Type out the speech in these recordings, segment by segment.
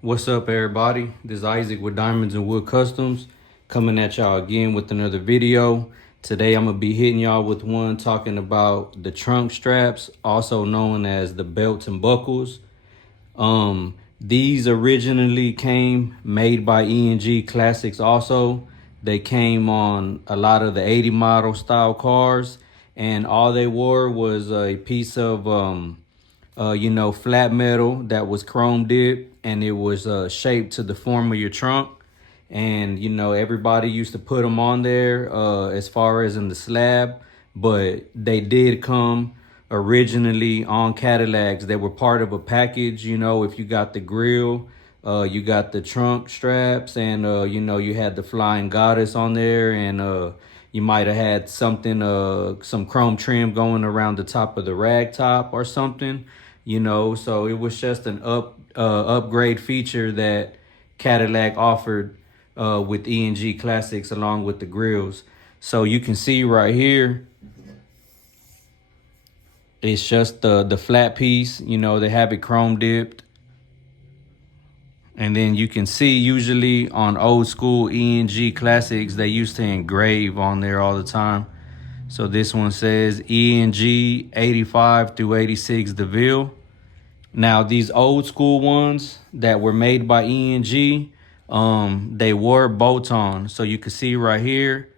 What's up, everybody? This is Isaac with Diamonds and Wood Customs coming at y'all again with another video. Today I'm gonna be hitting y'all with one talking about the trunk straps, also known as the belts and buckles. These originally came made by E&G Classics. Also, they came on a lot of the 80 model style cars, and all they wore was a piece of flat metal that was chrome dipped, and it was shaped to the form of your trunk. And everybody used to put them on there as far as in the slab, but they did come originally on Cadillacs. They were part of a package. If you got the grill, you got the trunk straps, and you had the flying goddess on there, and you might have had something, some chrome trim going around the top of the rag top or something. So it was just an upgrade feature that Cadillac offered with E&G Classics along with the grills. So you can see right here, it's just the flat piece. They have it chrome dipped. And then you can see usually on old school E&G Classics, they used to engrave on there all the time. So this one says E&G 85 through 86 DeVille. Now, these old school ones that were made by E&G, they were bolt-on. So you can see right here,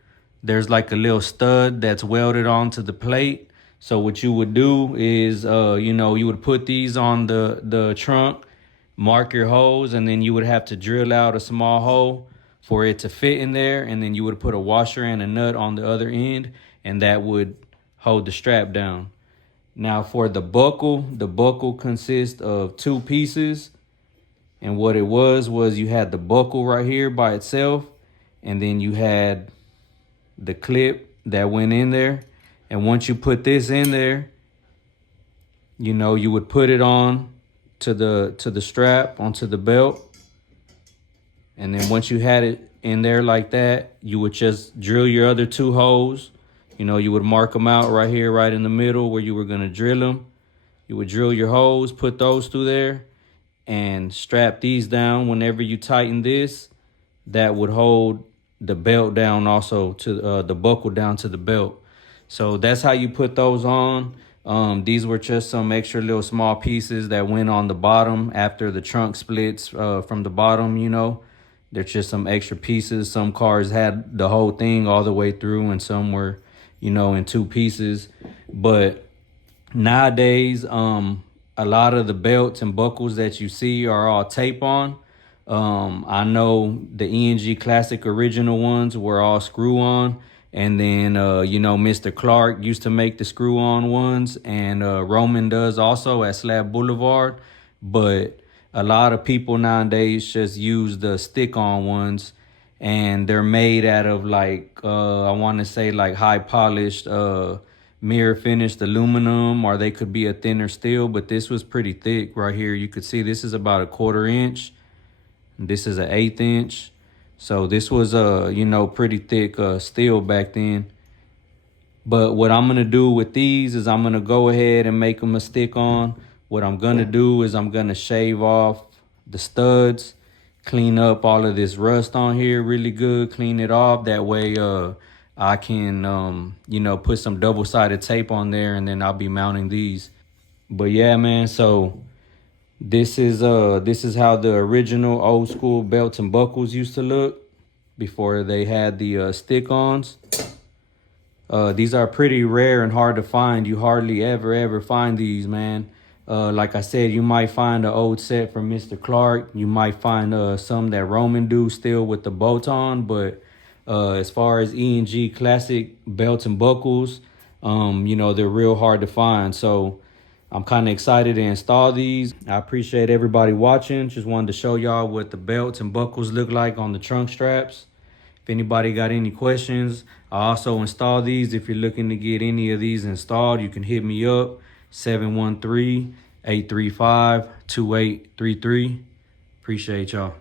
there's like a little stud that's welded onto the plate. So what you would do is, you would put these on the trunk, mark your holes, and then you would have to drill out a small hole for it to fit in there. And then you would put a washer and a nut on the other end, and that would hold the strap down. Now for the buckle consists of two pieces. And what it was you had the buckle right here by itself, and then you had the clip that went in there. And once you put this in there, you would put it on to the strap, onto the belt. And then once you had it in there like that, you would just drill your other two holes. You would mark them out right here, right in the middle where you were going to drill them. You would drill your holes, put those through there, and strap these down. Whenever you tighten this, that would hold the belt down also to the buckle down to the belt. So that's how you put those on. These were just some extra little small pieces that went on the bottom after the trunk splits from the bottom. They're just some extra pieces. Some cars had the whole thing all the way through, and some were in two pieces. But nowadays, a lot of the belts and buckles that you see are all tape on. I know the E&G Classic original ones were all screw on. And then, Mr. Clark used to make the screw on ones, and Roman does also at Slab Boulevard. But a lot of people nowadays just use the stick on ones, and they're made out of like, I want to say like high polished, mirror finished aluminum, or they could be a thinner steel, but this was pretty thick right here. You could see this is about a 1/4 inch. This is an 1/8 inch. So this was pretty thick steel back then. But what I'm gonna do with these is I'm gonna go ahead and make them a stick on. What I'm gonna do is I'm gonna shave off the studs, clean up all of this rust on here really good, clean it off. That way I can, put some double-sided tape on there, and then I'll be mounting these. But yeah, man, so this is how the original old school belts and buckles used to look before they had the stick-ons. These are pretty rare and hard to find. You hardly ever find these, man. Like I said, you might find an old set from Mr. Clark. You might find some that Roman do still with the bolt-on, but as far as E&G Classic belts and buckles, they're real hard to find. So I'm kind of excited to install these. I appreciate everybody watching. Just wanted to show y'all what the belts and buckles look like on the trunk straps. If anybody got any questions, I also install these. If you're looking to get any of these installed, you can hit me up, 713-835-2833. Appreciate y'all.